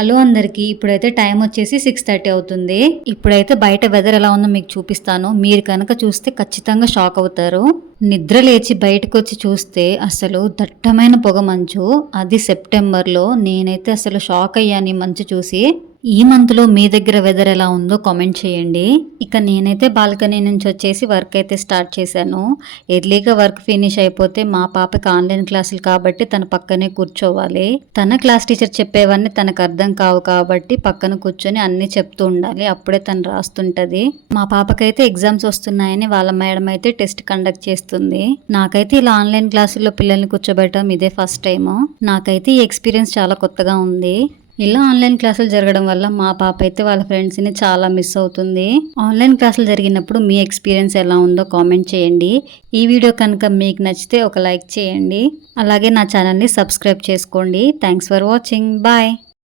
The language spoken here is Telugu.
హలో అందరికీ, ఇప్పుడైతే టైం వచ్చేసి 6:30 అవుతుంది. ఇప్పుడైతే బయట వెదర్ ఎలా ఉందో మీకు చూపిస్తాను. మీరు కనుక చూస్తే ఖచ్చితంగా షాక్ అవుతారు. నిద్ర లేచి బయటకు వచ్చి చూస్తే అసలు దట్టమైన పొగ మంచు. అది సెప్టెంబర్లో. నేనైతే అసలు షాక్ అయ్యాను ఈ మంచు చూసి. ఈ మంత్లో మీ దగ్గర వెదర్ ఎలా ఉందో కామెంట్ చేయండి. ఇక నేనైతే బాల్కనీ నుంచి వచ్చేసి వర్క్ అయితే స్టార్ట్ చేశాను. ఎర్లీగా వర్క్ ఫినిష్ అయిపోతే మా పాపకి ఆన్లైన్ క్లాసులు కాబట్టి తన పక్కనే కూర్చోవాలి. తన క్లాస్ టీచర్ చెప్పేవన్నీ తనకు అర్థం కావు కాబట్టి పక్కన కూర్చొని అన్ని చెప్తూ ఉండాలి. అప్పుడే తను రాస్తుంటది. మా పాపకైతే ఎగ్జామ్స్ వస్తున్నాయని వాళ్ళ మేడం అయితే టెస్ట్ కండక్ట్ చేస్తుంది. నాకైతే ఇలా ఆన్లైన్ క్లాసుల్లో పిల్లల్ని కూర్చోబెట్టడం ఇదే ఫస్ట్ టైం. నాకైతే ఈ ఎక్స్పీరియన్స్ చాలా కొత్తగా ఉంది. ఇలా ఆన్లైన్ క్లాసులు జరగడం వల్ల మా పాప అయితే వాళ్ళ ఫ్రెండ్స్ని చాలా మిస్ అవుతుంది. ఆన్లైన్ క్లాసులు జరిగినప్పుడు మీ ఎక్స్పీరియన్స్ ఎలా ఉందో కామెంట్ చేయండి. ఈ వీడియో కనుక మీకు నచ్చితే ఒక లైక్ చేయండి. అలాగే నా ఛానల్ని సబ్స్క్రైబ్ చేసుకోండి. Thanks for watching. బాయ్.